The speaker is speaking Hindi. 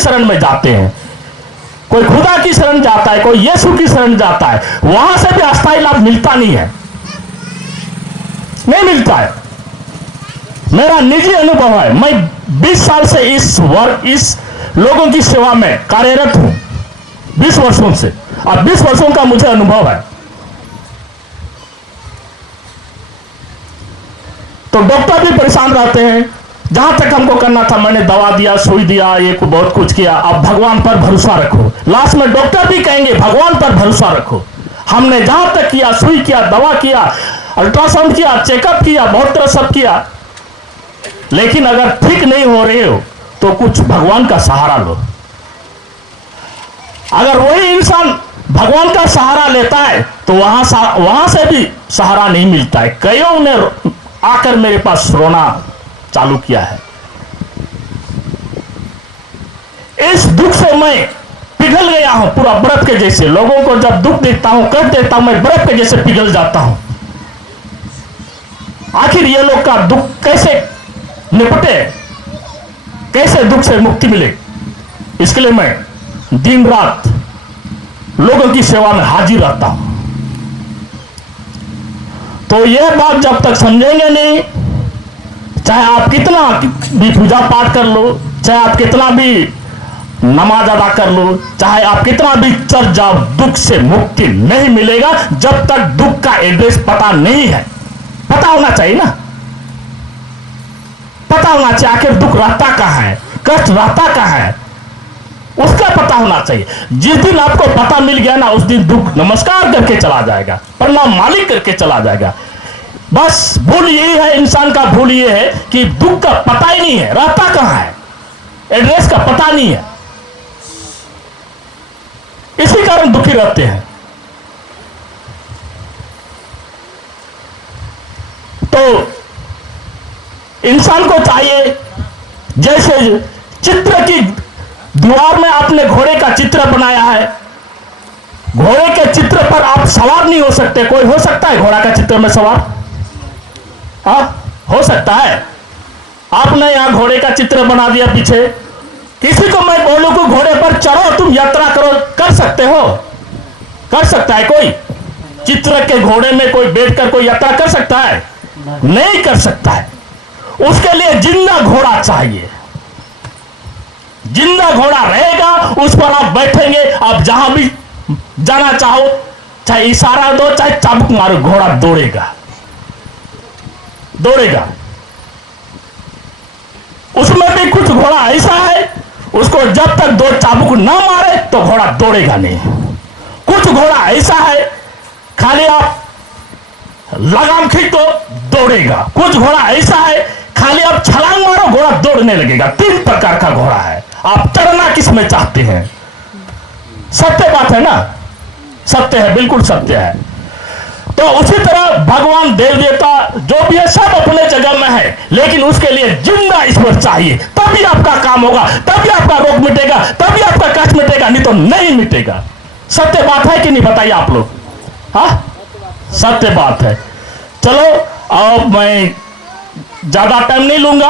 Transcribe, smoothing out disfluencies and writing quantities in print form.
शरण में जाते हैं, कोई खुदा की शरण जाता है, कोई यीशु की शरण जाता है, वहां से भी अस्थायी लाभ मिलता नहीं है, नहीं मिलता है। मेरा निजी अनुभव है, मैं 20 साल से इस लोगों की सेवा में कार्यरत हूं, 20 वर्षों से, और 20 वर्षों का मुझे अनुभव है। तो डॉक्टर भी परेशान रहते हैं, जहां तक हमको करना था मैंने दवा दिया, सुई दिया, ये बहुत कुछ किया, अब भगवान पर भरोसा रखो। लास्ट में डॉक्टर भी कहेंगे भगवान पर भरोसा रखो। हमने जहां तक किया, सुई किया, दवा किया, अल्ट्रासाउंड किया, चेकअप किया, बहुत तरह सब किया, लेकिन अगर ठीक नहीं हो रहे हो तो कुछ भगवान का सहारा लो। अगर वही इंसान भगवान का सहारा लेता है तो वहां से भी सहारा नहीं मिलता है। कईयों ने आकर मेरे पास रोना चालू किया है। इस दुख से मैं पिघल गया हूं, पूरा बर्फ के जैसे। लोगों को जब दुख देखता हूं, कष्ट देखता हूं, मैं बर्फ के जैसे पिघल जाता हूं। आखिर ये लोग का दुख कैसे निपटे, कैसे दुख से मुक्ति मिले, इसके लिए मैं दिन रात लोगों की सेवा में हाजिर रहता हूं। तो यह बात जब तक समझेंगे नहीं, चाहे आप कितना भी पूजा पाठ कर लो, चाहे आप कितना भी नमाज अदा कर लो, चाहे आप कितना भी चर्च जाओ, दुख से मुक्ति नहीं मिलेगा जब तक दुख का एड्रेस पता नहीं है। पता होना चाहिए ना, पता होना चाहिए आखिर दुख रहता कहां है, कष्ट रहता कहां है, उसका पता होना चाहिए। जिस दिन आपको पता मिल गया ना, उस दिन दुख नमस्कार करके चला जाएगा, प्रणाम मालिक करके चला जाएगा। बस भूल यही है, इंसान का भूल ये है कि दुख का पता ही नहीं है, रहता कहां है, एड्रेस का पता नहीं है, इसी कारण दुखी रहते हैं। तो इंसान को चाहिए, जैसे चित्र की दीवार में आपने घोड़े का चित्र बनाया है, घोड़े के चित्र पर आप सवार नहीं हो सकते। कोई हो सकता है घोड़ा का चित्र में सवार? हो सकता है। आपने यहां घोड़े का चित्र बना दिया पीछे, किसी को मैं बोलूं कि घोड़े पर चढ़ो, तुम यात्रा करो, कर सकते हो? कर सकता है कोई? चित्र के घोड़े में कोई बैठकर कोई यात्रा कर सकता है? नहीं कर सकता है। उसके लिए जिंदा घोड़ा चाहिए। जिंदा घोड़ा रहेगा, उस पर आप बैठेंगे, आप जहां भी जाना चाहो, चाहे इशारा दो, चाहे चाबुक मारो, घोड़ा दौड़ेगा, दौड़ेगा। उसमें भी कुछ घोड़ा ऐसा है, उसको जब तक दो चाबुक ना मारे तो घोड़ा दौड़ेगा नहीं। कुछ घोड़ा ऐसा है, खाली आप लगाम खींच दो दौड़ेगा। कुछ घोड़ा ऐसा है, खाली आप छलांग मारो घोड़ा दौड़ने लगेगा। 3 प्रकार का घोड़ा है। आप चढ़ना किस में चाहते हैं? सत्य बात है ना, सत्य है, बिल्कुल सत्य है। तो उसी तरह भगवान देव देवता जो भी है सब अपने जगह में है, लेकिन उसके लिए जिंदा ईश्वर चाहिए, तभी आपका काम होगा, तभी आपका रोग मिटेगा, तभी आपका कष्ट मिटेगा, नहीं तो नहीं मिटेगा। सत्य बात है कि नहीं, बताइए आप लोग? हाँ, सत्य बात है। चलो अब मैं ज्यादा टाइम नहीं लूंगा।